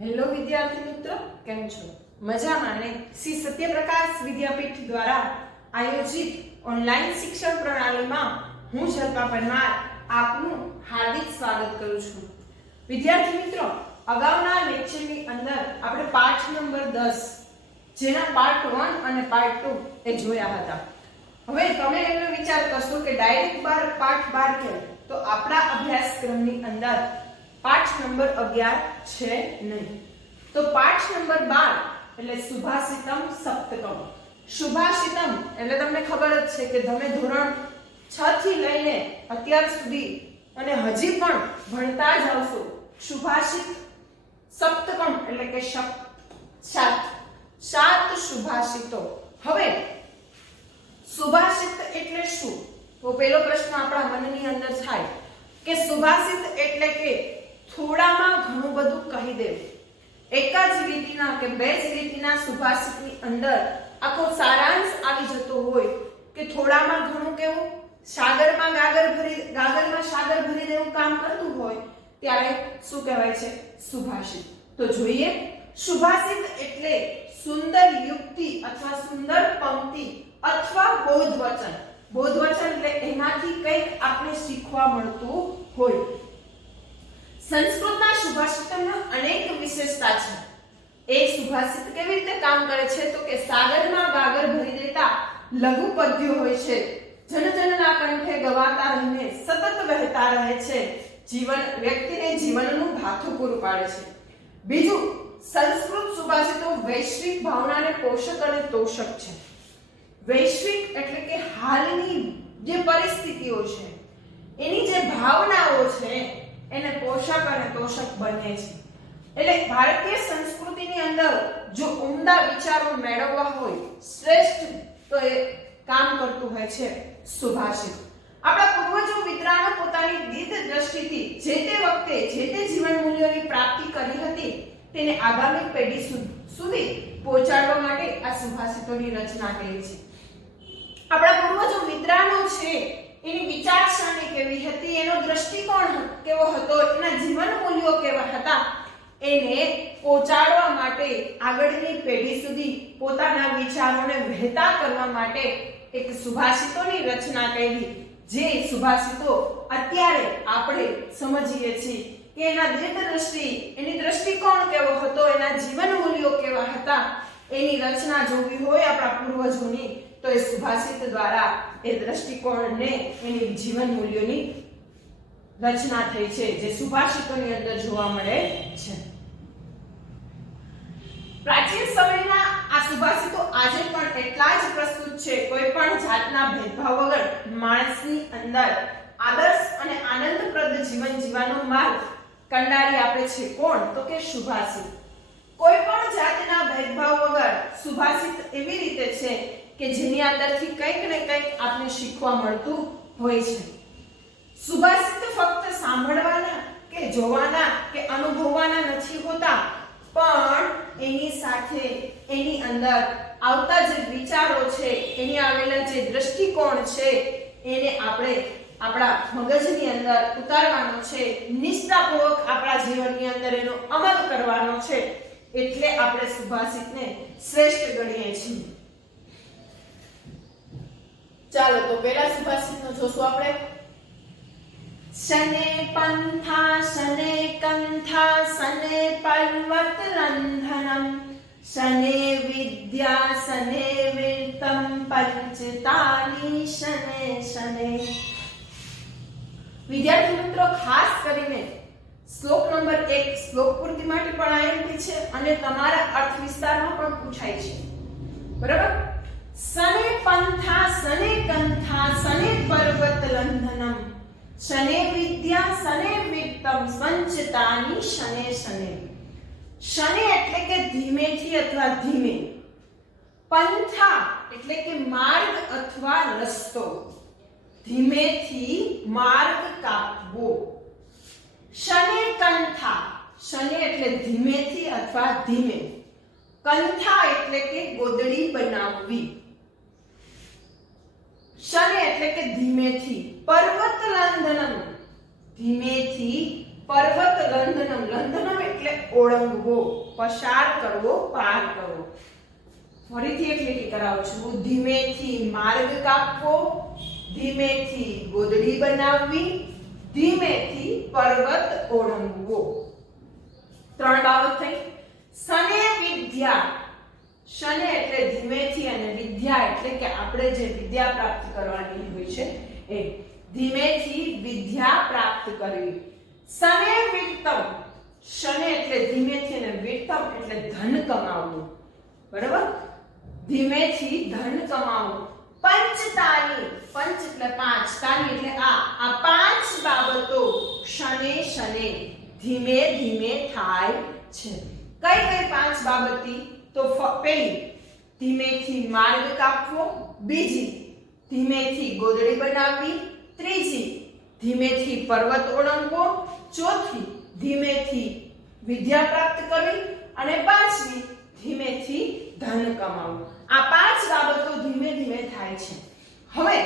Hello વિદ્યાર્થી મિત્રો, કેમ છો? મજામાં ને? શ્રી સત્યપ્રકાશ વિદ્યાપીઠ દ્વારા આયોજિત ઓનલાઈન શિક્ષણ પ્રણાલીમાં હું જલ્પા પરમાર આપનું હાર્દિક સ્વાગત કરું છું. વિદ્યાર્થી મિત્રો, અગાઉના લેક્ચરની અંદર આપણે પાઠ નંબર 10 જેના પાર્ટ 1 અને પાર્ટ 2 એ જોયા હતા. હવે તમે એનો વિચાર કરશો કે ડાયરેક્ટ પાઠ 12 કેમ? તો આપણા અભ્યાસક્રમની અંદર પાઠ નંબર 11 છે નહીં. તો પાઠ નંબર 12 એટલે સુભાષિતમ સપ્તકમ. સુભાષિતમ એટલે તમને ખબર જ છે કે તમે ધોરણ 6 થી લઈને અત્યાર સુધી અને હજી પણ ભણતા જ આવશો. સુભાષિત સપ્તકમ એટલે કે સાત સુભાષિતો. હવે સુભાષિત એટલે શું? તો પહેલો પ્રશ્ન આપણા મનની અંદર થાય કે સુભાષિત એટલે કે થોડામાં ઘણું બધું કહી દેવું. એક જ લીટીના કે બે જ લીટીના સુભાષિતની અંદર આખો સારાંશ આવી જતો હોય કે થોડામાં ઘણું કેવું, સાગરમાં ગાગરમાં સાગર ભરી દેવું કામ કરતું હોય ત્યારે શું કહેવાય છે? સુભાષિત. તો જોઈએ, સુભાષિત એટલે સુંદર યુક્તિ અથવા સુંદર પંક્તિ અથવા બોધવચન. બોધવચન એટલે એમાંથી કંઈક આપણે શીખવા મળતું હોય. સંસ્કૃતના સુભાષિતોમાં અનેક વિશેષતા છે. એ સુભાષિત કેવી રીતે કામ કરે છે? તો કે સાગરમાં ગાગર ભરી દેતા લઘુ પદ્યો હોય છે. જનજનના કંઠે ગવાતા રહીને સતત વહેતા રહે છે. વ્યક્તિને જીવનનું ભાથું પૂરું પાડે છે. બીજું, સંસ્કૃત સુભાષિતો વૈશ્વિક ભાવનાને પોષક અને તોષક છે. વૈશ્વિક એટલે કે હાલની જે પરિસ્થિતિઓ છે એની જે ભાવનાઓ છે એને પોષક અને તોષક બને છે. એટલે ભારતીય સંસ્કૃતિની અંદર જો ઉમદા વિચારો મેળવવા હોય, શ્રેષ્ઠ તો એ કામ કરતું હોય છે સુભાષિત. આપણા પૂર્વજો વિદ્વાનો પોતાની દીર્ઘ દ્રષ્ટિથી જે તે વખતે જે તે જીવન મૂલ્યોની પ્રાપ્તિ કરી હતી તેને આગામી પેઢી સુધી પહોંચાડવા માટે આ સુભાષિતોની રચના કરી છે. આપણા પૂર્વજો વિદ્વાનો છે એની વિચારસરણી કેવી હતી, એનો દ્રષ્ટિકોણ કેવો હતો, એના જીવન મૂલ્યો કેવા હતા, એને પહોંચાડવા માટે આગળની પેઢી સુધી પોતાના વિચારોને વહેતા કરવા માટે એક સુભાષિતોની રચના કરી. જે સુભાષિતો અત્યારે આપણે સમજીએ છીએ કે એના દીર્ઘદ્રષ્ટિ, એની દ્રષ્ટિકોણ કેવો હતો, એના જીવન મૂલ્યો કેવા હતા, એની રચના જોવી હોય આપણા પૂર્વજોની તો એ સુભાષિત દ્વારા એ દ્રષ્ટિકોણને, એની જીવન મૂલ્યોની રચના થઈ છે જે સુભાષિતોની અંદર જોવા મળે છે. પ્રાચીન સમયના આ સુભાષિતો આજે પણ એટલા જ પ્રસ્તુત છે. કોઈ પણ જાતના ભેદભાવ વગર માણસની અંદર આદર્શ અને આનંદપ્રદ જીવન જીવવાનો માર્ગ કંડારી આપે છે. કોણ? તો કે સુભાષિત. કોઈ પણ જાતના ભેદભાવ વગર સુભાષિત એવી રીતે છે કે જેની અંદરથી કંઈક ને કંઈક આપણે શીખવા મળતું હોય છે. સુભાષિત ફક્ત સાંભળવાના કે જોવાના કે અનુભવવાના નથી હોતા, પણ એની સાથે એની અંદર આવતા જે વિચારો છે, એની આવેલા જે દ્રષ્ટિકોણ છે એને આપણે આપણા મગજની અંદર ઉતારવાનો છે, નિષ્ઠાપૂર્વક આપણા જીવનની અંદર એનો અમલ કરવાનો છે. એટલે આપણે સુભાષિતને શ્રેષ્ઠ ગણીએ છીએ. ચાલો તો પહેલા સુભાષિતનો જોશું આપણે. શને પંથા શને કંથા શને પર્વત રંધનમ શને વિદ્યા શને વીરતમ પંચતાની શને શને. વિદ્યાર્થી મિત્રો, ખાસ કરીને શ્લોક નંબર 1 શ્લોક પૂર્તિ માટે પણ આઈએમપી છે અને તમારા અર્થ વિસ્તારમાં પણ પૂછાય છે. બરાબર? શને પંથા શને કંથા શને પર્વત રંધનમ શને વિદ્યા શને વીરતમ પંચતાની શને શને. શને એટલે કે ધીમેથી અથવા ધીમે. પંથા એટલે કે માર્ગ અથવા રસ્તો. ધીમેથી માર્ગ કાપવો. શને કંથા, શને એટલે ધીમેથી અથવા ધીમે. કંથા એટલે કે ગોદડી બનાવવી. શને એટલે કે ધીમેથી. પર્વત રંધનમ, ધીમેથી પર્વત લંઘનમ, લંઘનમ એટલે ઓળંગવો, પસાર કરવો, પાર કરવો. ફરીથી એક લીટી કરાવું છું. ધીમેથી માર્ગ કાપવો, ધીમેથી ગોદડી બનાવવી, ધીમેથી પર્વત ઓળંગવો. 3 બાબત થઈ. શને વિદ્યા, શને એટલે ધીમેથી અને વિદ્યા એટલે કે આપણે જે વિદ્યા પ્રાપ્ત કરવાની હોય છે એ ધીમેથી વિદ્યા પ્રાપ્ત કરવી. શને વિત્તમ, શને એટલે ધીમેથી અને વિત્તમ એટલે ધન કમાવવું. બરાબર? ધીમેથી ધન કમાવવું. પંચતાની, પંચ એટલે 5, તાની એટલે આ 5 બાબતો શને શને ધીમે ધીમે થાય છે. કઈ કઈ 5 બાબતી? તો પહેલી ધીમેથી માર્ગ કાપવો, બીજી ધીમેથી ગોદડી બનાવવી, ત્રીજી ધીમેથી પર્વત ઓળંગવો, ચોથી ધીમેથી વિદ્યા પ્રાપ્ત કરવી અને પાંચમી ધીમેથી ધન કમાવવું. આ 5 બાબતો ધીમે ધીમે થાય છે. હવે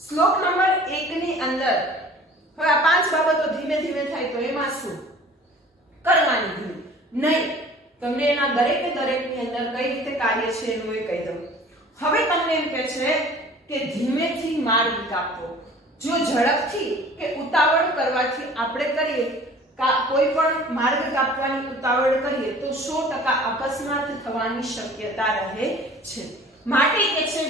શ્લોક નંબર 1 ની અંદર હવે આ 5 બાબતો ધીમે ધીમે થાય તો એમાં શું કરવાની જરૂર નહીં. તમને એના દરેકની અંદર કઈ રીતે કાર્ય છે એનું એ કહી દઉં. હવે તમને એમ કહે છે કે ધીમેથી માર્ગ કાપવો. જો ઝડપથી કે ઉતાવળ કરવાથી આપણે કરીએ કોઈ પણ માર્ગ કાપવાની ઉતાવળ કરીએ તો 100% અકસ્માત થવાની શક્યતા રહે છે. માટે કહે છે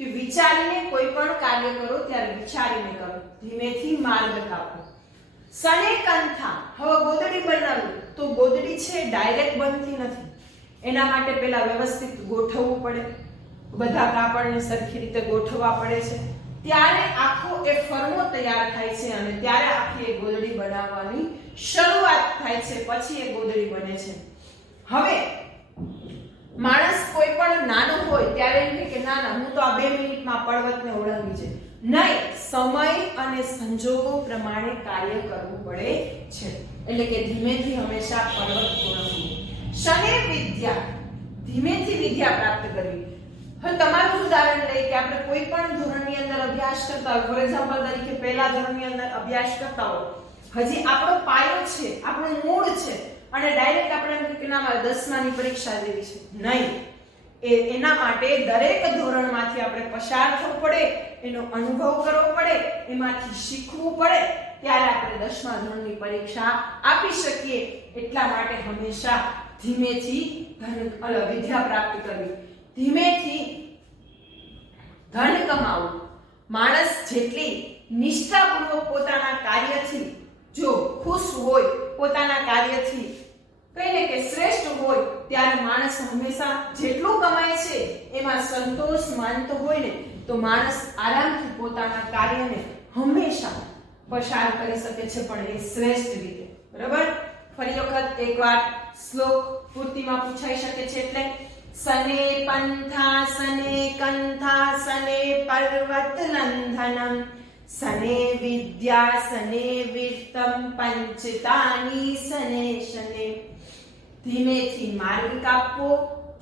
કે વિચારીને કોઈ પણ કાર્ય કરો ત્યારે વિચારીને કરો. ધીમેથી માર્ગ કાપો. શને કંથા, હવે ગોદડી બનાવવી તો ગોદડી છે ડાયરેક્ટ બનતી નથી. એના માટે પહેલા વ્યવસ્થિત ગોઠવવું પડે, બધા કાપડને સરખી રીતે ગોઠવવા પડે છે, ત્યારે આખો એ ફર્મો તૈયાર થાય છે અને ત્યારે આખી એ ગોદડી બનાવવાની શરૂઆત થાય છે, પછી એ ગોદડી બને છે. હવે માણસ કોઈ પણ નાનો હોય ત્યારે એમ કે ના ના હું તો આ 2 મિનિટમાં પર્વતને ઓળંગી છે. નહીં, સમય અને સંજોગો પ્રમાણે કાર્ય કરવું પડે છે. એટલે કે ધીમેથી હંમેશા પર્વત ઓળંગવું. શને વિદ્યા, ધીમેથી વિદ્યા પ્રાપ્ત કરવી. હવે તમારું ઉદાહરણ લઈએ કે આપણે કોઈ પણ ધોરણની અંદર અભ્યાસ કરતા હોય, ફોર એક્ઝામ્પલ તરીકે પહેલા ધોરણની અંદર અભ્યાસ કરતા હોય, હજી આપણો પાયો છે, આપણું મૂળ છે અને ડાયરેક્ટ આપણે એમ કે ના મારે 10માની પરીક્ષા દેવી છે. નહીં, એના માટે દરેક ધોરણમાંથી આપણે પસાર થવું પડે, એનો અનુભવ કરવો પડે, એમાંથી શીખવું પડે, ત્યારે આપણે 10મા ધોરણની પરીક્ષા આપી શકીએ. એટલા માટે હંમેશા ધીમેથી વિદ્યા પ્રાપ્ત કરવી, ધીમેથી ધન કમાવવું. માણસ જેટલી નિષ્ઠાપૂર્વક પોતાના કાર્યથી જો ખુશ હોય, પોતાના કાર્યથી કહીને કે શ્રેષ્ઠ હોય, ત્યારે માણસ હંમેશા જેટલું કમાય છે એમાં સંતોષ માનતો હોય ને તો માણસ આરામથી પોતાના કાર્યને હંમેશા પસાર કરી શકે છે, પણ એ શ્રેષ્ઠ રીતે. બરાબર? ફરી વખત એકવાર શ્લોક પૂર્તિમાં પૂછાઈ શકે છે. એટલે શને પંથા શને કંથા શને પર્વત લંઘનમ શને વિદ્યા શને વિત્તમ પંચતાની શને શને. ધીમેથી માર્ગ કાપવો,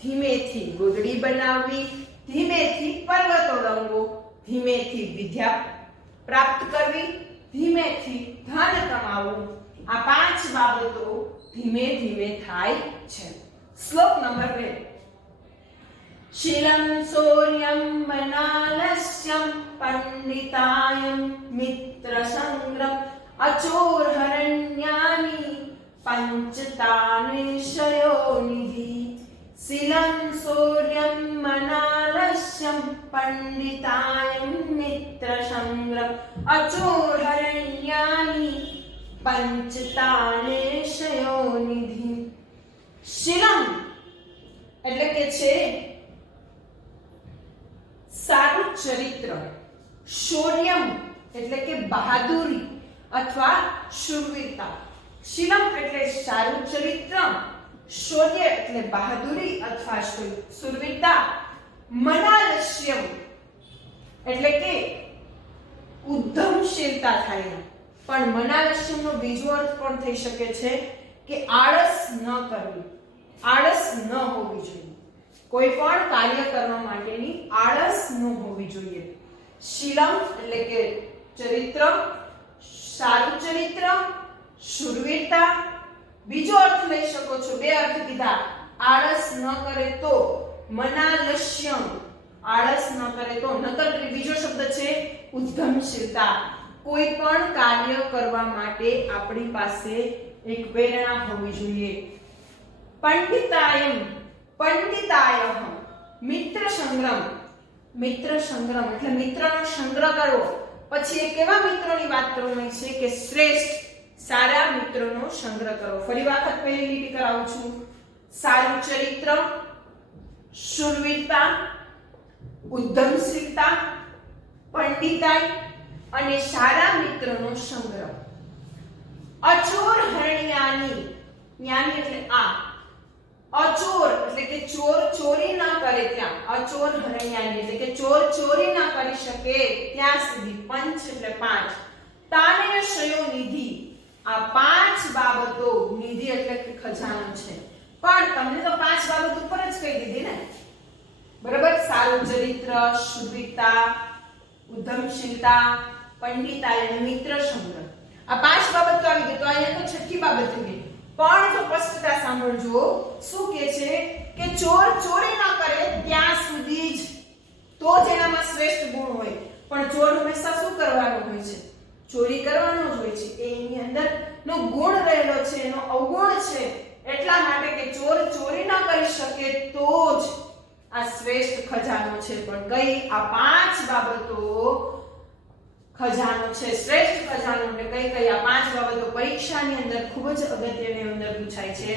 ધીમેથી ગોદડી બનાવવી, ધીમેથી પર્વત ઓળંગવો, ધીમેથી વિદ્યા પ્રાપ્ત કરવી, ધીમેથી ધન કમાવવું. આ 5 બાબતો ધીમે ધીમે થાય છે. શ્લોક નંબર 2. શિલં સૌર્યં મનાલસ્યં પંડિતાયં મિત્ર સંગ્રહ અચોરહરણ્યાની પંચતાનિશયો નિધિ. શિલં સૌર્યં મનાલસ્યં પંડિતાયં મિત્ર સંગ્રહ અચોરહરણ્યાની પંચતાનિશયો નિધિ. શિલમ એટલે કે છે સારું ચરિત્ર, શૌર્યમ એટલે કે બહાદુરી અથવા શૂરવીરતા. શીલમ એટલે સારું ચરિત્ર, શૌર્ય એટલે બહાદુરી અથવા શૂરવીરતા, મનાલસ્યમ એટલે કે ઉદ્યમશીલતા થાય. પણ મનાલસ્યમનો બીજો અર્થ પણ થઈ શકે છે કે આળસ ન કરવી, આળસ ન હોવી જોઈએ. કોઈ પણ કાર્ય કરવા માટેની આળસ ન હોવી જોઈએ. શીલમ એટલે કે ચરિત્ર, સારું ચરિત્ર, શૂરવીરતા. બીજો અર્થ લઈ શકો છો, બે અર્થ કીધા. આળસ ન કરે તો મનાલસ્યમ, આળસ ન કરે તો. નકર બીજો શબ્દ છે ઉદ્યમશીલતા. કોઈ પણ કાર્ય કરવા માટે આપણી પાસે એક પ્રેરણા હોવી જોઈએ. પંડિતાયમ, પંડિતાયઃ. મિત્ર સંગ્રહ, મિત્ર સંગ્રહ એટલે મિત્રનો સંગ્રહ કરવો. પછી એ કેવા મિત્રોની વાત કરવામાં આવી છે કે શ્રેષ્ઠ સારા મિત્રોનો સંગ્રહ કરવો. ફરી વખત પહેલી લીટી કરાવું છું. સારું ચરિત્ર, શૂરવીરતા, ઉદ્યમશીલતા, પંડિતાઈ અને સારા મિત્રનો સંગ્રહ. અચોર હરણ્યાની, જ્ઞાની એટલે આ, અચોર એટલે કે ચોર ચોરી ના કરે ત્યાં, અચોર હરણ્યાની એટલે કે ચોર ચોરી ના કરી શકે ત્યાં સુધી. પંચ એટલે પાંચ. તાનયશયો નિધિ, આ પાંચ બાબતો, નિધિ એટલે કે ખજાનો છે. પણ તમને તો પાંચ બાબત ઉપર જ કહી દીધી ને, બરાબર? સારું ચરિત્ર, શૂરવીરતા, ઉદ્યમશીલતા, પંડિતાઈ અને મિત્ર સંગ્રહ. આ પાંચ બાબતો આવી ગઈ. તો અહીંયા તો છઠ્ઠી બાબત થઈ. પણ જો સ્પષ્ટતા સાંભળજો, શું કહે છે કે ચોર ચોરી ન કરે ત્યાં સુધી જ, તો જ એનામાં શ્રેષ્ઠ ગુણ હોય. પણ ચોર હંમેશા શું કરવાનો હોય છે? ચોરી કરવાનો જ હોય છે. એની અંદર નો ગુણ રહેલો છે, એનો અવગુણ છે. એટલા માટે કે ચોર ચોરી ન કરી શકે તો જ આ શ્રેષ્ઠ ખજાનો છે. પણ કઈ? આ પાંચ બાબતો ખજાનો છે, શ્રેષ્ઠ ખજાનો. એટલે કઈ કઈ આ પાંચ બાબતો પરીક્ષાની અંદર ખૂબ જ અગત્યની અંદર પૂછાય છે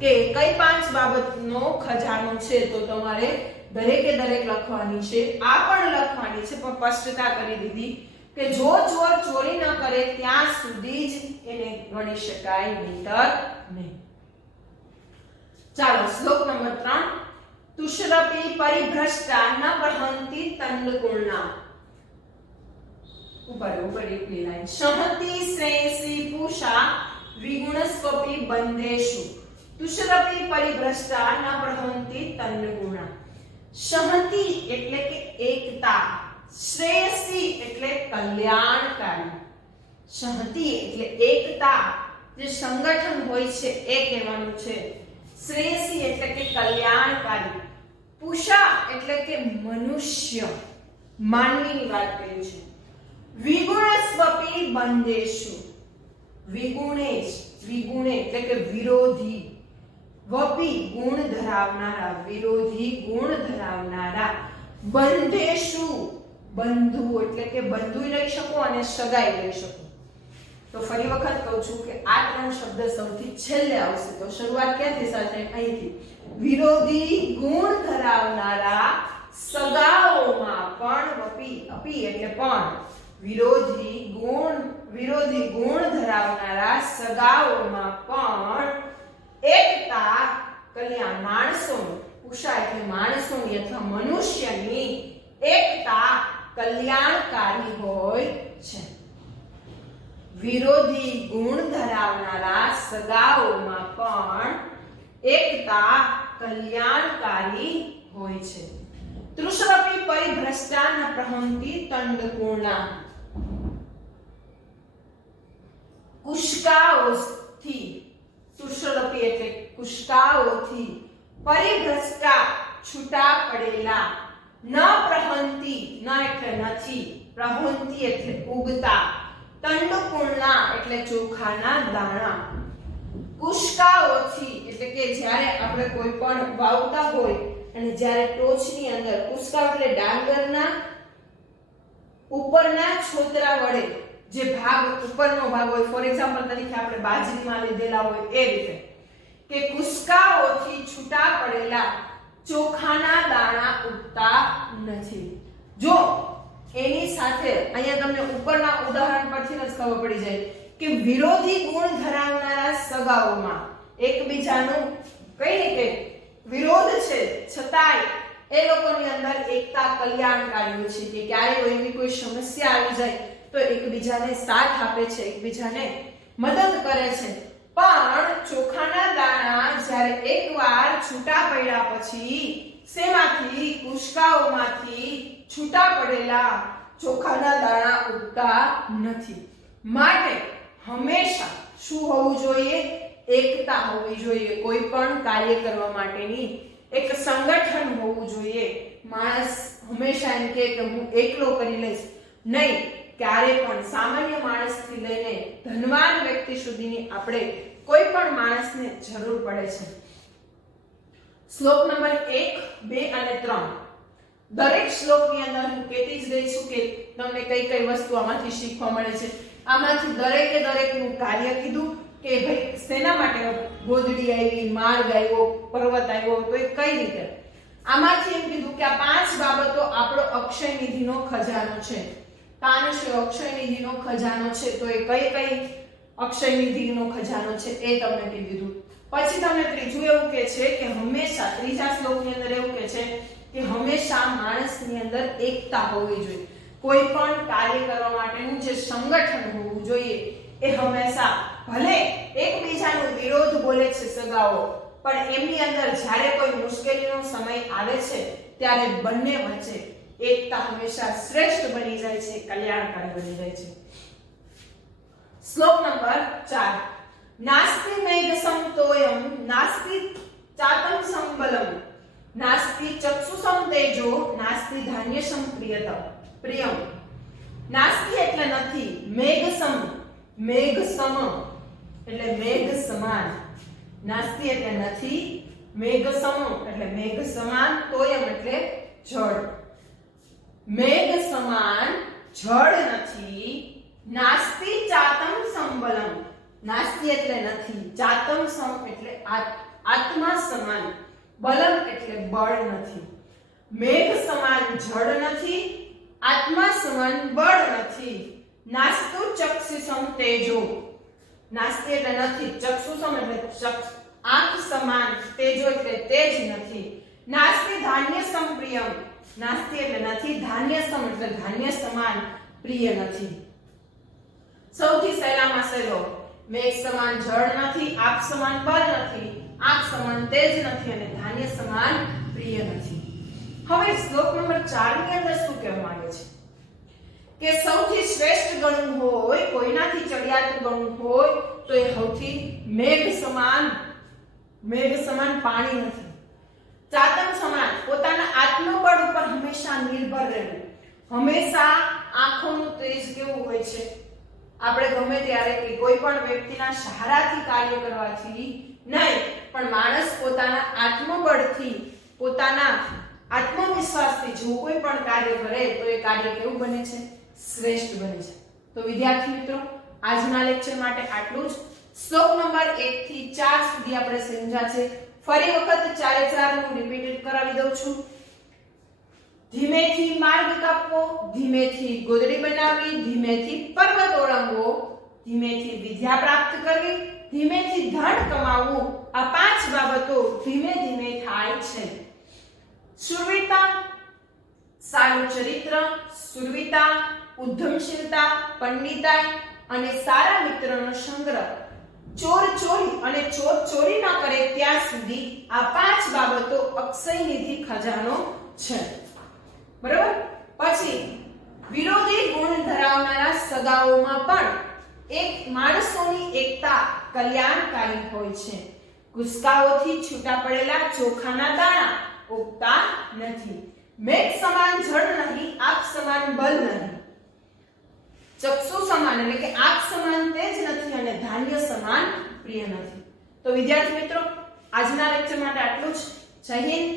કે કઈ પાંચ બાબતનો ખજાનો છે. તો તમારે દરેકે દરેક લખવાની છે. આ પણ લખવાની છે, પણ સ્પષ્ટતા કરી દીધી કે જો ચોર ચોરી ન કરે ત્યાં સુધી જ એને ગણી શકાય, નહીતર નહીં. ચાલો શ્લોક નંબર 3. તુષ્રપી પરિભ્રષ્ટા ન પ્રહંતિ તંડકુર્ણા. ઉપર એકલી લાઈન. શહતિ શ્રેયસી પૂષા વિગુણસ્વપી બંધેષુ. તુષ્રપી પરિભ્રષ્ટા ન પ્રહંતિ તંડકુર્ણા. શહતિ એટલે કે એકતા, શ્રેયસી એટલે કલ્યાણકારી. શહતિ એટલે એકતા, જે સંગઠન હોય છે એ કહેવાનું છે. શ્રેયસી એટલે કે કલ્યાણકારી. પૂષા એટલે કે મનુષ્ય, માનવીની વાત કરી છે. વિગુણસ્વપી બંધેષુ. વિગુણેશ, વિગુણે એટલે કે વિરોધી. વપી ગુણ ધરાવનારા, વિરોધી ગુણ ધરાવનારા. બંધેષુ, બંધુ એટલે કે બંધુ લઈ શકો અને સગાઈ લઈ શકો. તો ફરી વખત કહું છું કે આ ત્રણ શબ્દ સૌથી છેલ્લે આવશે. તો શરૂઆત ક્યાંથી સાથે? અહીંથી. વિરોધી ગુણ ધરાવનારા સગાઓમાં પણ, વપી, અપી એટલે પણ, વિરોધી ગુણ ધરાવનારા સગાઓમાં પણ એકતા, કલ્યાણ, માણસોની, ઉષા એટલે માણસોની અથવા મનુષ્યની એકતા કલ્યાણકારી હોય છે. વિરોધી ગુણ ધરાવનારા સગાઓમાં પણ એકતા કલ્યાણકારી હોય છે. તૃષ્રપી પરિભ્રષ્ટા ન પ્રહંતિ તંડકુર્ણા. કુશકાઓથી, તૃષ્રપી એટલે કુશકાઓથી, પરિભ્રષ્ટા છૂટા પડેલા, ન પ્રહંતિ, ન એટલે નથી, પ્રહંતિ એટલે ઉગતા, તંડકુર્ણા એટલે ચોખાના દાણા. કુશકાઓથી એટલે કે જ્યારે આપણે કોઈ પણ વાવતા હોય અને જ્યારે ટોચની અંદર, કુશકા એટલે ડાંગરના ઉપરના છોતરા વડે જે ભાગ, ઉપરનો ભાગ હોય, ફોર એક્ઝામ્પલ તરીકે આપણે બાજરીમાં લીધેલા હોય એ રીતે, કે કુશકાઓથી છૂટા પડેલા ચોખાના દાણા ઉગતા નથી. જો એની સાથે અહીંયા તમને ઉપરના ઉદાહરણ પરથી જ ખબર પડી જાય કે વિરોધી ગુણ ધરાવનારા સગાઓમાં એકબીજાનું કઈ રીતે વિરોધ છે, છતાંય એ લોકોની અંદર એકતા કલ્યાણકારી છે કે ક્યારે એવી કોઈ સમસ્યા આવી જાય તો એકબીજાને સાથ આપે છે, એકબીજાને મદદ કરે છે. પણ ચોખાના દાણા જ્યારે એકવાર છૂટા પડ્યા પછી શેમાંથી? કુશકાઓમાંથી છૂટા પડેલા ચોખાના દાણા ઉગતા નથી. માટે હંમેશા શું હોવું જોઈએ? એકતા હોવી જોઈએ. કોઈ પણ કાર્ય કરવા માટેની એક સંગઠન હોવું જોઈએ. માણસ હંમેશા એમ કહે કે હું એકલો કરી લઈશ, નહીં. ક્યારે પણ સામાન્ય માણસથી લઈને ધનવાન વ્યક્તિ સુધીની આપણે કોઈ પણ માણસને જરૂર પડે છે. શ્લોક નંબર 1, 2 અને 3 દરેક શ્લોકની અંદર હું કહેતી જ રહી છું કે તમને કઈ કઈ વસ્તુ આમાંથી શીખવા મળે છે. આમાંથી દરેકે દરેકનું કાર્ય કીધું કે ભાઈ શેના માટે ગોદડી આવી, માર્ગ આવ્યો, પર્વત આવ્યો, તો એ કઈ રીતે. આમાંથી એમ કીધું કે આ 5 બાબતો આપણો અક્ષય નિધિનો ખજાનો છે. કાન છે અક્ષય નિધિનો ખજાનો છે, તો એ કઈ કઈ અક્ષય નિધિનો ખજાનો છે એ તમને કહી દીધું. પછી તમને ત્રીજું એવું કહે છે કે હંમેશા, ત્રીજા શ્લોકની અંદર એવું કહે છે કે હંમેશા માણસની અંદર એકતા હોવી જોઈએ. કોઈ પણ કાર્ય કરવા માટેનું જે સંગઠન હોવું જોઈએ એ હંમેશા, ભલે એકબીજાનો વિરોધ બોલે છે સગાઓ, પણ એમની અંદર જ્યારે કોઈ મુશ્કેલીનો સમય આવે છે ત્યારે બંને વચ્ચે એકતા હંમેશા શ્રેષ્ઠ બની જાય છે, કલ્યાણકારી બની જાય છે. શ્લોક નંબર 4 નાસ્તિ મેઘસમ તોયમ નાસ્તિ ચાતમ સંબલમ નાસ્તિ ચક્ષુસમ તેજો નાસ્તિ ધાન્યસમ પ્રિયમ. નાસ્તિ એટલે નથી, મેઘસમ, મેઘ સમ એટલે મેઘ સમાન. નાસ્તિ એટલે નથી, મેઘ સમ એટલે મેઘ સમાન, તોયમ એટલે જળ. મેઘ સમાન જળ નથી. નાસ્તિ ચાતમ સંબલમ, નાસ્તિ એટલે નથી, ચાતમ સમ એટલે આત્મા સમાન, બલમ એટલે બળ નથી. મેઘ સમાન જળ નથી, આત્મા સમાન બળ નથી. નાસ્તુ ચક્ષુસમ તેજો, નાસ્તિ એટલે નથી, ચક્ષુસમ એટલે આંખ સમાન, તેજો એટલે તેજ નથી. નાસ્તિ ધાન્ય સંપ્રિયમ, નાસ્તિ એટલે નથી, ધાન્ય સમ એટલે ધાન્ય સમાન, પ્રિય નથી. સૌથી સહેલામાં સહેલો, મેઘ સમાન જળ નથી, આંખ સમાન બળ નથી, આંખ સમાન તેજ નથી અને ધાન્ય સમાન પ્રિય નથી. હવે શ્લોક નંબર 4 ની અંદર શું કહેવા માંગે છે કે સૌથી શ્રેષ્ઠ ગણવું હોય, કોઈનાથી ચડિયાતું ગણવું હોય તો એ સૌથી મેઘ સમાન પાણી નથી. ચાતમ સમાન પોતાના આત્મબળ ઉપર હંમેશા નિર્ભર રહેવું. હંમેશા આંખોનું તેજ કેવું હોય છે, આપણે ગમે ત્યારે કે કોઈ પણ વ્યક્તિના સહારાથી કાર્ય કરવાથી નહીં, પણ માણસ પોતાના આત્મબળથી, પોતાના આત્મવિશ્વાસથી જો કોઈ પણ કાર્ય કરે તો એ કાર્ય કેવું બને છે? શ્રેષ્ઠ બને છે. તો વિદ્યાર્થી મિત્રો, આજના લેક્ચર માટે આટલું જ. શ્લોક નંબર 1 થી 4 સુધી આપણે સમજ્યા છે. ફરી વખત 4 નું રિપીટ કરાવી દઉં છું. ધીમેથી માર્ગ કાપવો, ધીમેથી ગોદડી બનાવવી, ધીમેથી પર્વત ઓળંગવો, ધીમેથી વિદ્યા પ્રાપ્ત કરવી, ધીમેથી ધન કમાવવું. આ 5 બાબતો ધીમે ધીમે થાય છે. શુરવીરતા, સારું ચરિત્ર, શુરવીરતા, ઉદ્યમશીલતા, પંડિતાઈ અને સારા મિત્રનો સંગ્રહ, ચોર ચોરી અને ચોર ચોરી ન કરે ત્યાં સુધી આ 5 બાબતો અક્ષય નિધિ ખજાનો છે. બરાબર. પછી વિરોધી ગુણ ધરાવનારા સગાઓમાં પણ એક માણસોની એકતા કલ્યાણકારી હોય છે. ગુસ્સાઓથી છૂટા પડેલા ચોખાના દાણા ઉગતા નથી. મેઘ સમાન જળ નહીં, આંખ સમાન બલ નહીં. ચક્ષુ સમાન એટલે કે આંખ સમાન તેજ નથી અને ધાન્ય સમાન પ્રિય નથી. તો વિદ્યાર્થી મિત્રો, આજના લેક્ચર માટે આટલું જ. જય હિન્દ,